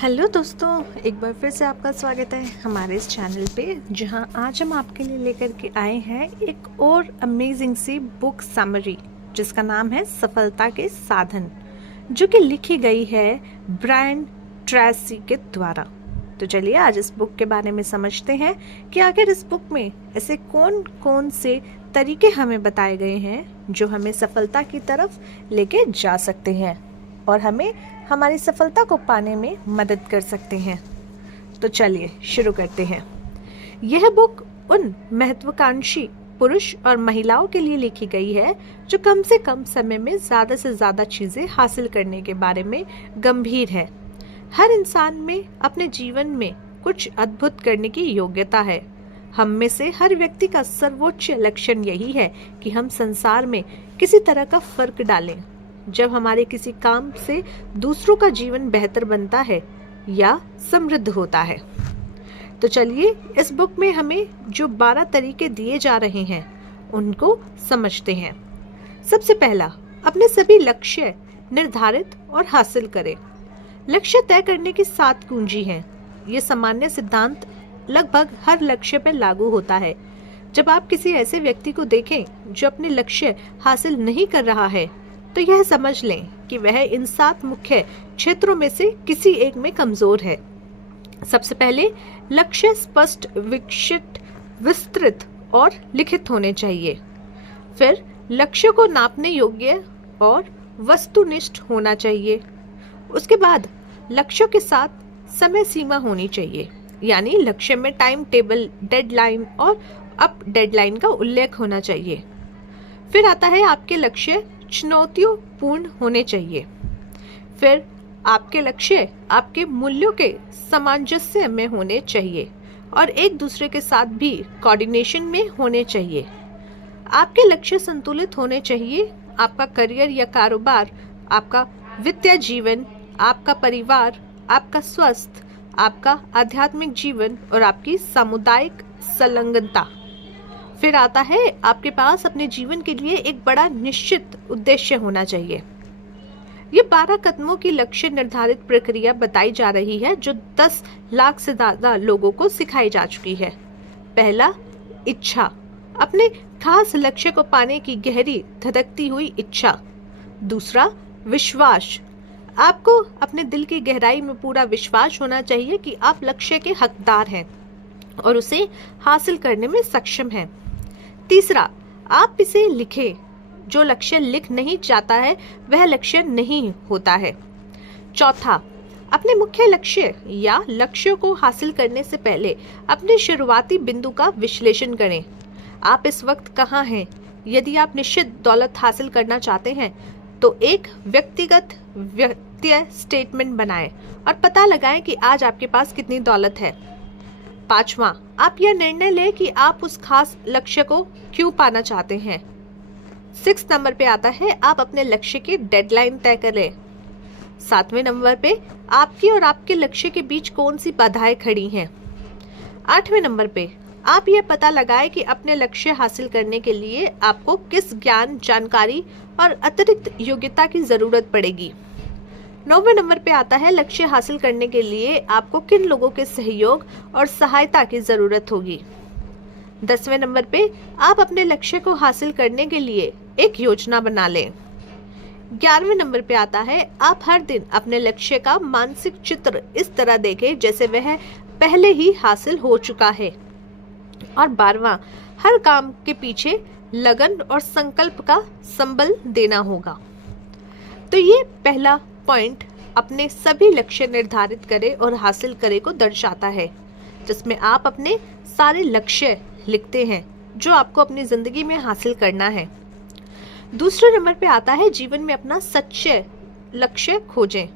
Hello दोस्तों, एक बार फिर से आपका स्वागत है हमारे इस चैनल पे, जहां आज हम आपके लिए लेकर के आए हैं एक और अमेजिंग सी बुक समरी जिसका नाम है सफलता के साधन, जो कि लिखी गई है ब्रायन ट्रेसी के द्वारा। तो चलिए आज इस बुक के बारे में समझते हैं कि आखिर इस बुक में ऐसे कौन कौन से तरीके हमें बताए गए हैं जो हमें सफलता की तरफ लेके जा सकते हैं और हमें हमारी सफलता को पाने में मदद कर सकते हैं। तो चलिए शुरू करते हैं। यह बुक उन महत्वाकांक्षी पुरुष और महिलाओं के लिए लिखी गई है जो कम से कम समय में ज़्यादा से ज़्यादा चीज़ें हासिल करने के बारे में गंभीर है। हर इंसान में अपने जीवन में कुछ अद्भुत करने की योग्यता है। हम में से हर व्यक्ति का सर्वोच्च लक्षण यही है कि हम संसार में किसी तरह का फर्क डालें। जब हमारे किसी काम से दूसरों का जीवन बेहतर बनता है या समृद्ध होता है। तो चलिए इस बुक में हमें जो 12 तरीके दिए जा रहे हैं उनको समझते हैं। सबसे पहला, अपने सभी लक्ष्य निर्धारित और हासिल करें। लक्ष्य तय करने की 7 कुंजी हैं। ये सामान्य सिद्धांत लगभग हर लक्ष्य पर लागू होता है। जब आप किसी ऐसे व्यक्ति को देखें जो अपने लक्ष्य हासिल नहीं कर रहा है, तो यह समझ लें कि वह इन 7 मुख्य क्षेत्रों में से किसी एक में कमजोर है। सबसे पहले, लक्ष्य स्पष्ट, विस्तृत और लिखित होने चाहिए। फिर लक्ष्य को नापने योग्य और वस्तुनिष्ठ होना चाहिए। उसके बाद लक्ष्यों के साथ समय सीमा होनी चाहिए, यानी लक्ष्य में टाइम टेबल, डेडलाइन और अप डेडलाइन का उल्लेख होना चाहिए। फिर आता है आपके लक्ष्य चुनौतियों पूर्ण होने चाहिए। फिर आपके लक्ष्य आपके मूल्यों के सामंजस्य में होने चाहिए और एक दूसरे के साथ भी कोऑर्डिनेशन में होने चाहिए। आपके लक्ष्य संतुलित होने चाहिए। आपका करियर या कारोबार, आपका वित्तीय जीवन, आपका परिवार, आपका स्वास्थ्य, आपका आध्यात्मिक जीवन और आपकी सामुदायिक संलग्नता। फिर आता है आपके पास अपने जीवन के लिए एक बड़ा निश्चित उद्देश्य होना चाहिए। ये 12 कदमों की लक्ष्य निर्धारित प्रक्रिया बताई जा रही है जो 10 लाख से ज्यादा लोगों को सिखाई जा चुकी है। पहला, इच्छा, अपने खास लक्ष्य को पाने की गहरी धधकती हुई इच्छा। दूसरा, विश्वास, आपको अपने दिल की गहराई में पूरा विश्वास होना चाहिए कि आप लक्ष्य के हकदार हैं और उसे हासिल करने में सक्षम हैं। तीसरा, आप इसे लिखें। जो लक्ष्य लिख नहीं जाता है वह लक्ष्य नहीं होता है। चौथा, अपने मुख्य लक्ष्य या लक्ष्यों को हासिल करने से पहले अपने शुरुआती बिंदु का विश्लेषण करें। आप इस वक्त कहाँ हैं? यदि आप निश्चित दौलत हासिल करना चाहते हैं तो एक व्यक्तिगत वित्तीय स्टेटमेंट बनाएं और पता लगाएं कि आज आपके पास कितनी दौलत है। पांचवा, आप यह निर्णय लें कि आप उस खास लक्ष्य को क्यों पाना चाहते हैं। 6 नंबर पे आता है आप अपने लक्ष्य की डेडलाइन तय करें। 7वें नंबर पे आपकी और आपके लक्ष्य के बीच कौन सी बाधाएं खड़ी हैं। 8वें नंबर पे आप यह पता लगाएं कि अपने लक्ष्य हासिल करने के लिए आपको किस ज्ञान, जानकारी और अतिरिक्त योग्यता की जरूरत पड़ेगी। 9वें नंबर पे आता है लक्ष्य हासिल करने के लिए आपको किन लोगों के सहयोग और सहायता की जरूरत होगी। 10वें नंबर पे आप अपने लक्ष्य को हासिल करने के लिए एक योजना बना लें। 11वें नंबर पे आता है आप हर दिन अपने लक्ष्य का मानसिक चित्र इस तरह देखें जैसे वह पहले ही हासिल हो चुका है। और 12वां, हर काम के पीछे लगन और संकल्प का संबल देना होगा। तो ये पहला पॉइंट अपने सभी लक्ष्य निर्धारित करें और हासिल करें को दर्शाता है, जिसमें आप अपने सारे लक्ष्य लिखते हैं जो आपको अपनी जिंदगी में हासिल करना है। दूसरे नंबर पे आता है जीवन में अपना सच्चे लक्ष्य खोजें।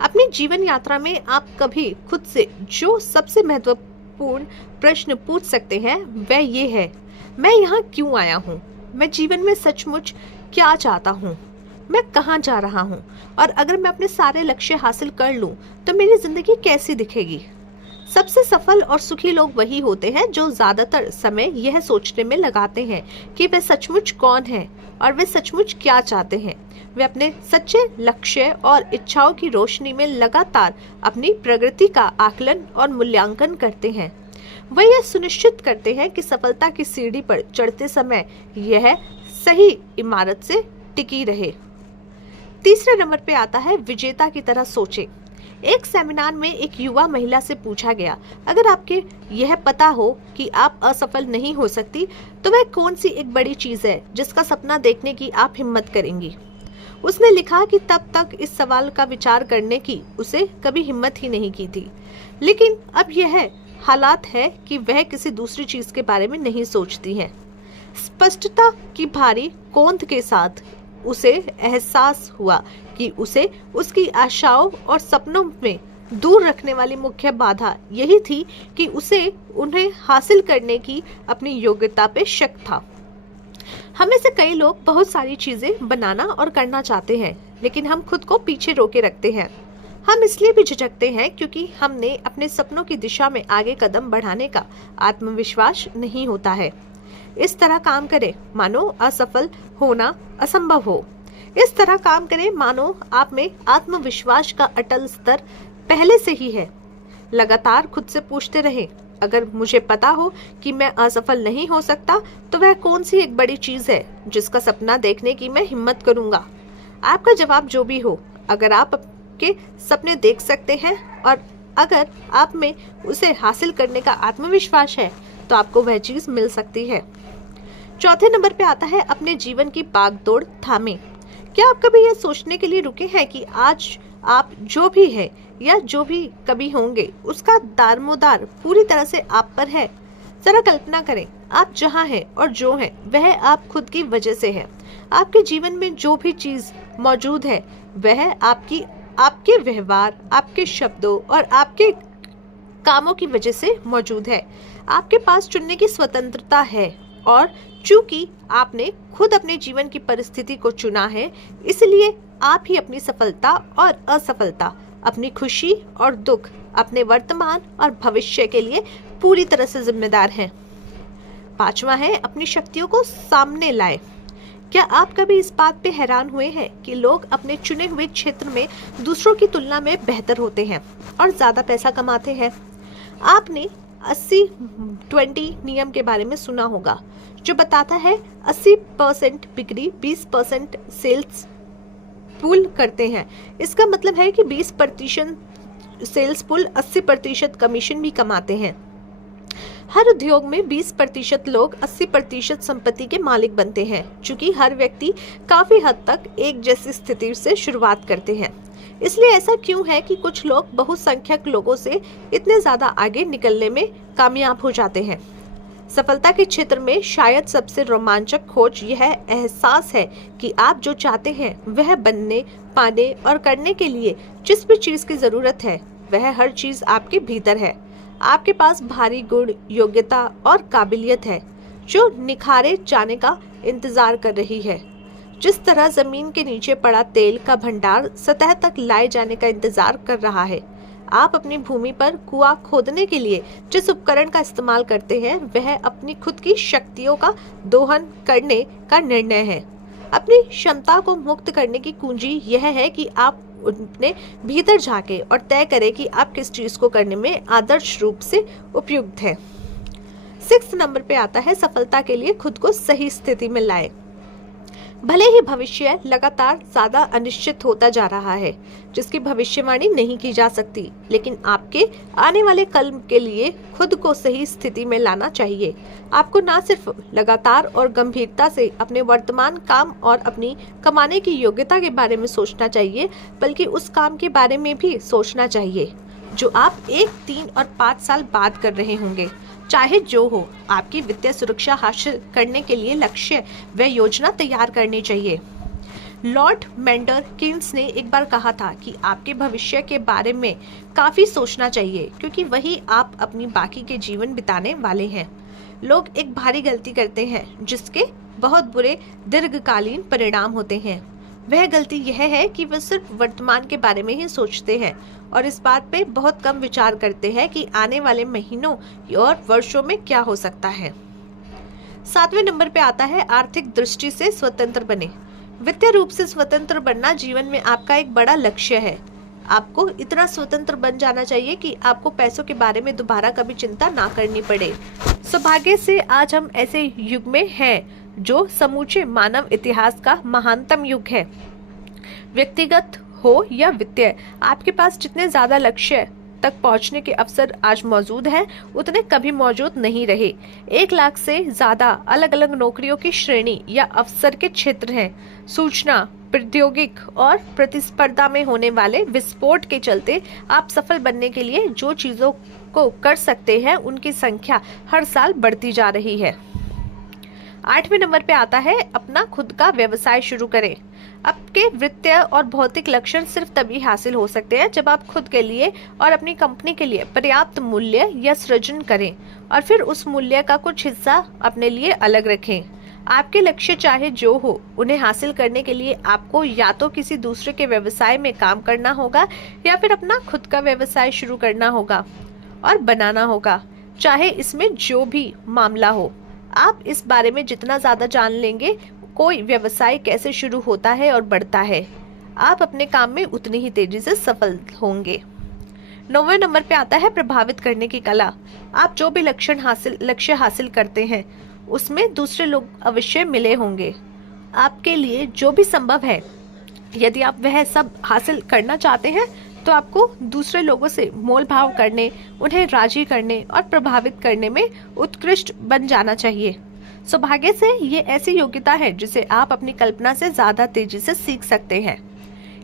अपनी जीवन यात्रा में आप कभी खुद से जो सबसे महत्वपूर्ण प्रश्न पूछ सकते हैं वह ये है, मैं यहाँ क्यों आया हूँ? मैं जीवन में सचमुच क्या चाहता हूँ? मैं कहाँ जा रहा हूँ? और अगर मैं अपने सारे लक्ष्य हासिल कर लूँ तो मेरी जिंदगी कैसी दिखेगी? सबसे सफल और सुखी लोग वही होते हैं जो ज्यादातर समय यह सोचने में लगाते हैं कि वे सचमुच कौन है और वे सचमुच क्या चाहते हैं। वे अपने सच्चे लक्ष्य और इच्छाओं की रोशनी में लगातार अपनी प्रगति का आकलन और मूल्यांकन करते हैं। वे यह सुनिश्चित करते हैं कि सफलता की सीढ़ी पर चढ़ते समय यह सही इमारत से टिकी रहे। तीसरे नंबर पे आता है विजेता की तरह सोचें। एक सेमिनार में एक युवा महिला से पूछा गया, अगर आपके यह पता हो कि आप असफल नहीं हो सकती तो वह कौन सी एक बड़ी चीज है जिसका सपना देखने की आप हिम्मत करेंगी। उसने लिखा कि तब तक इस सवाल का विचार करने की उसे कभी हिम्मत ही नहीं की थी, लेकिन अब यह हालात है कि वह किसी दूसरी चीज के बारे में नहीं सोचती है। स्पष्टता की भारी गोंद के साथ उसे एहसास हुआ कि उसे उसकी आशाओं और सपनों में दूर रखने वाली मुख्य बाधा यही थी कि उसे उन्हें हासिल करने की अपनी योग्यता पे शक था। हमें से कई लोग बहुत सारी चीजें बनाना और करना चाहते हैं, लेकिन हम खुद को पीछे रोके रखते हैं। हम इसलिए भी झिझकते हैं क्योंकि हमने अपने सपनों की दिशा में आगे कदम बढ़ाने का आत्मविश्वास नहीं होता है। इस तरह काम करें मानो असफल होना असंभव हो। इस तरह काम करें मानो आप में आत्मविश्वास का अटल स्तर पहले से ही है। लगातार खुद से पूछते रहें, अगर मुझे पता हो कि मैं असफल नहीं हो सकता तो वह कौन सी एक बड़ी चीज है जिसका सपना देखने की मैं हिम्मत करूंगा। आपका जवाब जो भी हो, अगर आप आपके सपने देख सकते हैं और अगर आप में उसे हासिल करने का आत्मविश्वास है तो आपको वह चीज मिल सकती है। चौथे नंबर पे आता है अपने जीवन की भागदौड़ थामें। क्या आप कभी यह सोचने के लिए रुके हैं कि आज आप जो भी है या जो भी कभी होंगे उसका दारोमदार पूरी तरह से आप पर है। जरा कल्पना करें, आप जहाँ हैं और जो हैं वह आप खुद की वजह से है। आपके जीवन में जो भी चीज मौजूद है वह आपके व्यवहार, आपके शब्दों और आपके कामों की वजह से मौजूद है। आपके पास चुनने की स्वतंत्रता है और चूंकि आपने खुद अपने जीवन की परिस्थिति को चुना है, इसलिए आप ही अपनी सफलता और असफलता, अपनी खुशी और दुख, अपने वर्तमान और भविष्य के लिए पूरी तरह से जिम्मेदार हैं। पांचवा है अपनी शक्तियों को सामने लाएं। क्या आप कभी इस बात पे हैरान हुए हैं कि लोग अपने चुने हुए क्षेत्र में दूसरों की तुलना में बेहतर होते हैं और ज्यादा पैसा कमाते हैं? आपने 80-20 नियम के बारे में सुना होगा, जो बताता है 80% बिक्री 20% सेल्स पुल करते हैं। इसका मतलब है कि 20% सेल्स पुल 80% कमीशन भी कमाते हैं। हर उद्योग में 20% लोग 80% संपत्ति के मालिक बनते हैं, चूंकि हर व्यक्ति काफी हद तक एक जैसी स्थिति से शुरुआत करते हैं। इसलिए ऐसा क्यों है कि कुछ लोग बहुसंख्यक लोगों से इतने ज्यादा आगे निकलने में कामयाब हो जाते हैं? सफलता के क्षेत्र में शायद सबसे रोमांचक खोज यह एहसास है कि आप जो चाहते हैं वह बनने, पाने और करने के लिए जिस भी चीज की जरूरत है वह हर चीज आपके भीतर है। आपके पास भारी गुण, योग्यता और काबिलियत है जो निखारे जाने का इंतजार कर रही है। जिस तरह जमीन के नीचे पड़ा तेल का भंडार सतह तक लाए जाने का इंतजार कर रहा है, आप अपनी भूमि पर कुआं खोदने के लिए जिस उपकरण का इस्तेमाल करते हैं वह अपनी खुद की शक्तियों का दोहन करने का निर्णय है। अपनी क्षमता को मुक्त करने की कुंजी यह है कि आप अपने भीतर झांके और तय करें कि आप किस चीज को करने में आदर्श रूप से उपयुक्त है। 6 नंबर पे आता है सफलता के लिए खुद को सही स्थिति में लाएं। भले ही भविष्य लगातार ज्यादा अनिश्चित होता जा रहा है, जिसकी भविष्यवाणी नहीं की जा सकती, लेकिन आपके आने वाले कल के लिए खुद को सही स्थिति में लाना चाहिए। आपको ना सिर्फ लगातार और गंभीरता से अपने वर्तमान काम और अपनी कमाने की योग्यता के बारे में सोचना चाहिए, बल्कि उस काम के बारे में भी सोचना चाहिए जो आप 1, 3 और 5 साल बाद कर रहे होंगे। चाहे जो हो, आपकी वित्तीय सुरक्षा हासिल करने के लिए लक्ष्य व योजना तैयार करनी चाहिए। लॉर्ड मेंडर किन्स ने एक बार कहा था कि आपके भविष्य के बारे में काफी सोचना चाहिए, क्योंकि वही आप अपनी बाकी के जीवन बिताने वाले हैं। लोग एक भारी गलती करते हैं जिसके बहुत बुरे दीर्घकालीन परिणाम होते हैं। वह गलती यह है कि वे सिर्फ वर्तमान के बारे में ही सोचते हैं और इस बात पे बहुत कम विचार करते हैं कि आने वाले महीनों और वर्षों में क्या हो सकता है। 7वें नंबर पे आता है आर्थिक दृष्टि से स्वतंत्र बने। वित्तीय रूप से स्वतंत्र बनना जीवन में आपका एक बड़ा लक्ष्य है। आपको इतना स्वतंत्र बन जाना चाहिए कि आपको पैसों के बारे में दोबारा कभी चिंता ना करनी पड़े। सौभाग्य से आज हम ऐसे युग में हैं जो समूचे मानव इतिहास का महानतम युग है। व्यक्तिगत हो या वित्तीय, आपके पास जितने ज्यादा लक्ष्य तक पहुंचने के अवसर आज मौजूद हैं, उतने कभी मौजूद नहीं रहे। 1 लाख से ज्यादा अलग अलग नौकरियों की श्रेणी या अवसर के क्षेत्र हैं। सूचना प्रौद्योगिक और प्रतिस्पर्धा में होने वाले विस्फोट के चलते आप सफल बनने के लिए जो चीजों को कर सकते हैं, उनकी संख्या हर साल बढ़ती जा रही है। 8वें नंबर पे आता है अपना खुद का व्यवसाय शुरू करें। आपके वित्तीय और भौतिक लक्ष्य सिर्फ तभी हासिल हो सकते हैं जब आप खुद के लिए और अपनी कंपनी के लिए पर्याप्त मूल्य या सृजन करें और फिर उस मूल्य का कुछ हिस्सा अपने लिए अलग रखें। आपके लक्ष्य चाहे जो हो, उन्हें हासिल करने के लिए आपको या तो किसी दूसरे के व्यवसाय में काम करना होगा या फिर अपना खुद का व्यवसाय शुरू करना होगा और बनाना होगा, चाहे इसमें जो भी मामला हो। आप इस बारे में जितना ज्यादा जान लेंगे कोई व्यवसाय कैसे शुरू होता है और बढ़ता है, आप अपने काम में उतनी ही तेजी से सफल होंगे। 9वें नंबर पे आता है प्रभावित करने की कला। आप जो भी लक्ष्य हासिल करते हैं, उसमें दूसरे लोग अवश्य मिले होंगे। आपके लिए जो भी संभव है, यदि आप वह सब हासिल करना चाहते हैं, तो आपको दूसरे लोगों से मोल भाव करने, उन्हें राजी करने और प्रभावित करने में उत्कृष्ट बन जाना चाहिए। सौभाग्य से ये ऐसी योग्यता है जिसे आप अपनी कल्पना से ज्यादा तेजी से सीख सकते हैं।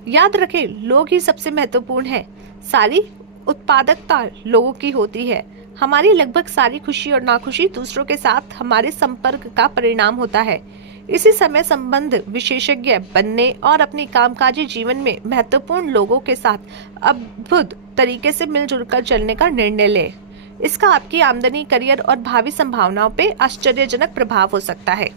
याद रखें, लोग ही सबसे महत्वपूर्ण हैं। सारी उत्पादकता लोगों की होती है। हमारी लगभग सारी खुशी और नाखुशी दूसरों के साथ हमारे संपर्क का परिणाम होता है। इसी समय संबंध विशेषज्ञ बनने और अपनी कामकाजी जीवन में महत्वपूर्ण लोगों के साथ अद्भुत तरीके से मिलजुल कर चलने का निर्णय लें। इसका आपकी आमदनी, करियर और भावी संभावनाओं पे आश्चर्यजनक प्रभाव हो सकता है।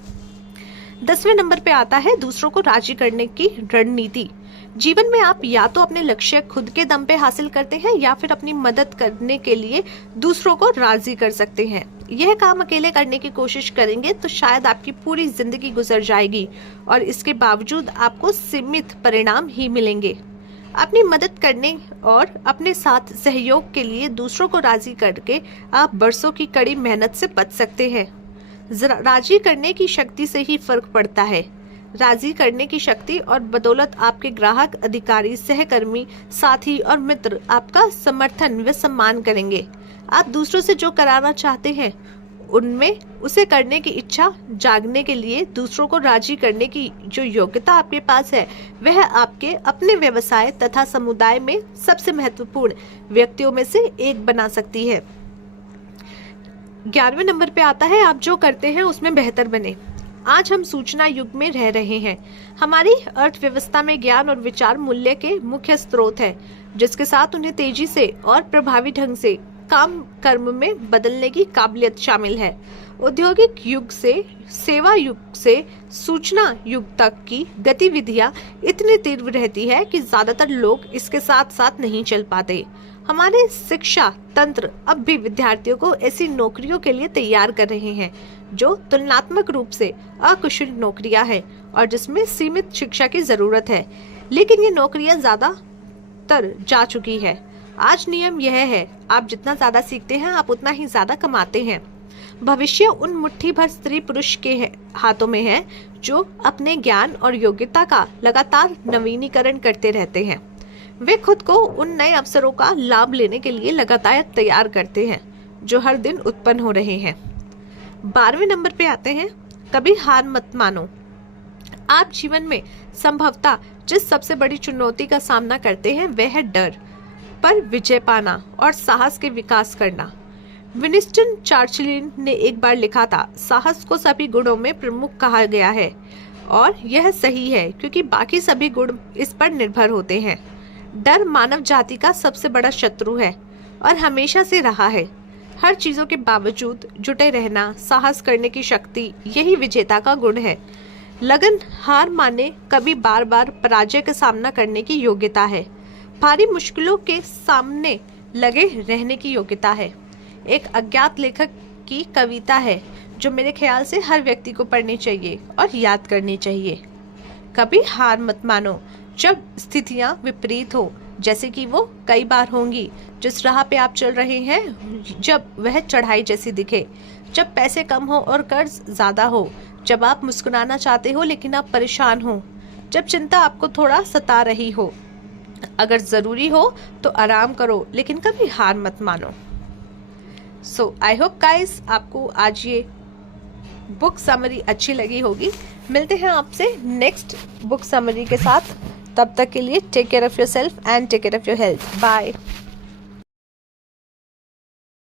10वें नंबर पे आता है दूसरों को राजी करने की रणनीति। जीवन में आप या तो अपने लक्ष्य खुद के दम पे हासिल करते हैं या फिर अपनी मदद करने के लिए दूसरों को राजी कर सकते हैं। यह काम अकेले करने की कोशिश करेंगे तो शायद आपकी पूरी जिंदगी गुजर जाएगी और इसके बावजूद आपको सीमित परिणाम ही मिलेंगे। अपनी मदद करने और अपने साथ सहयोग के लिए दूसरों को राजी करके आप बरसों की कड़ी मेहनत से बच सकते हैं। राजी करने की शक्ति से ही फर्क पड़ता है। राजी करने की शक्ति और बदौलत आपके ग्राहक, अधिकारी, सहकर्मी, साथी और मित्र आपका समर्थन व सम्मान करेंगे। आप दूसरों से जो कराना चाहते हैं, उनमें उसे करने की इच्छा जागने के लिए दूसरों को राजी करने की जो योग्यता आपके पास है, वह आपके अपने व्यवसाय तथा समुदाय में सबसे महत्वपूर्ण व्यक्तियों में से एक बना सकती है। 11वें नंबर पे आता है आप जो करते हैं उसमें बेहतर बने। आज हम सूचना युग में रह रहे हैं। हमारी अर्थव्यवस्था में ज्ञान और विचार मूल्य के मुख्य स्रोत है, जिसके साथ उन्हें तेजी से और प्रभावी ढंग से काम कर्म में बदलने की काबिलियत शामिल है। औद्योगिक युग से सेवा युग से सूचना युग तक की गतिविधियां इतनी तीव्र रहती है कि ज्यादातर लोग इसके साथ साथ नहीं चल पाते। हमारे शिक्षा तंत्र अब भी विद्यार्थियों को ऐसी नौकरियों के लिए तैयार कर रहे हैं जो तुलनात्मक रूप से अकुशल नौकरियां हैं और जिसमें सीमित शिक्षा की जरूरत है, लेकिन ये नौकरियां ज्यादातर जा चुकी है। आज नियम यह है, आप जितना ज्यादा सीखते हैं आप उतना ही ज्यादा कमाते हैं। भविष्य उन मुट्ठी भर स्त्री पुरुष के हाथों में है जो अपने ज्ञान और योग्यता का लगातार नवीनीकरण करते रहते हैं। वे खुद को उन नए अवसरों का लाभ लेने के लिए लगातार तैयार करते हैं जो हर दिन उत्पन्न हो रहे हैं। 12वें नंबर पे आते हैं कभी हार मत मानो। आप जीवन में संभवतः जिस सबसे बड़ी चुनौती का सामना करते हैं वह है डर पर विजय पाना और साहस के विकास करना। विंस्टन चर्चिल ने एक बार लिखा था, साहस को सभी गुणों में प्रमुख कहा गया है, और यह सही है क्योंकि बाकी सभी गुण इस पर निर्भर होते हैं। डर मानव जाति का सबसे बड़ा शत्रु है और हमेशा से रहा है। हर चीजों के बावजूद जुटे रहना, साहस करने की शक्ति, यही विजेता का गुण है। लगन, हार माने, कभी बार बार पराजय का सामना करने की योग्यता है। भारी मुश्किलों के सामने लगे रहने की योग्यता है। एक अज्ञात लेखक की कविता है जो मेरे ख्याल से हर व्यक्ति को पढ़नी चाहिए और याद करनी चाहिए। कभी हार मत मानो। जब स्थितियाँ विपरीत हो, जैसे कि वो कई बार होंगी, जिस राह पे आप चल रहे हैं जब वह चढ़ाई जैसी दिखे, जब पैसे कम हो और कर्ज ज़्यादा हो, जब आप मुस्कुराना चाहते हो लेकिन आप परेशान हो, जब चिंता आपको थोड़ा सता रही हो, अगर ज़रूरी हो तो आराम करो, लेकिन कभी हार मत मानो। सो आई होप गाइस आपको आज ये बुक समरी अच्छी लगी होगी। मिलते हैं आपसे नेक्स्ट बुक समरी के साथ। तब तक के लिए take care of yourself and take care of your health. Bye.